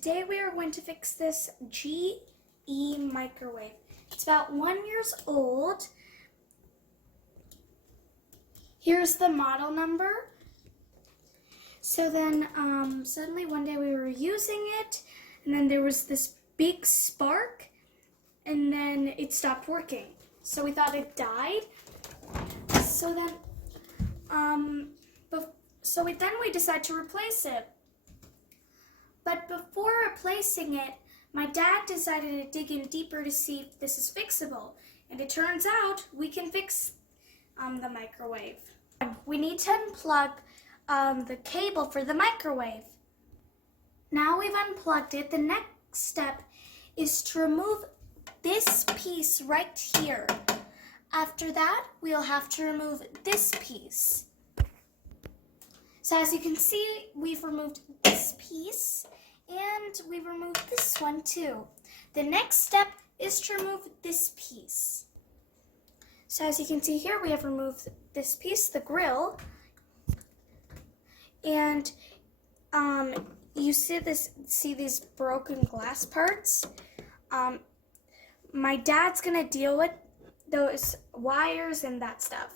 today we are going to fix this GE microwave. It's about 1 year old. Here's the model number. So then suddenly one day we were using it, and then there was this big spark, and then it stopped working. So we thought it died. So then we decided to replace it. But before replacing it, my dad decided to dig in deeper to see if this is fixable. And it turns out we can fix the microwave. We need to unplug the cable for the microwave. Now we've unplugged it, the next step is to remove this piece right here. After that, we'll have to remove this piece. So as you can see, we've removed this piece and we've removed this one too. The next step is to remove this piece. So as you can see here, we have removed this piece, the grill, and you see these broken glass parts. My dad's gonna deal with those wires and that stuff.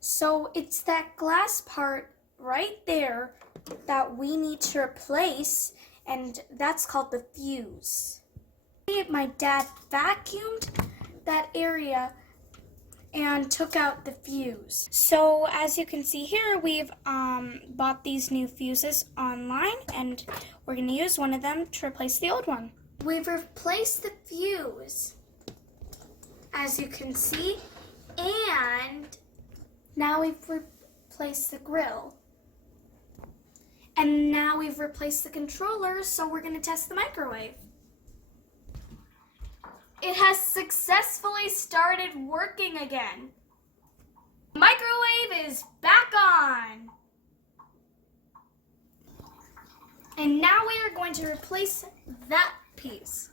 So it's that glass part right there that we need to replace, and that's called the fuse. My dad vacuumed that area and took out the fuse. So as you can see here, we've bought these new fuses online, and we're going to use one of them to replace the old one. We've replaced the fuse, as you can see, and now we've replaced the grill. And now we've replaced the controller, so we're going to test the microwave. It has successfully started working again. The microwave is back on. And now we are going to replace that piece.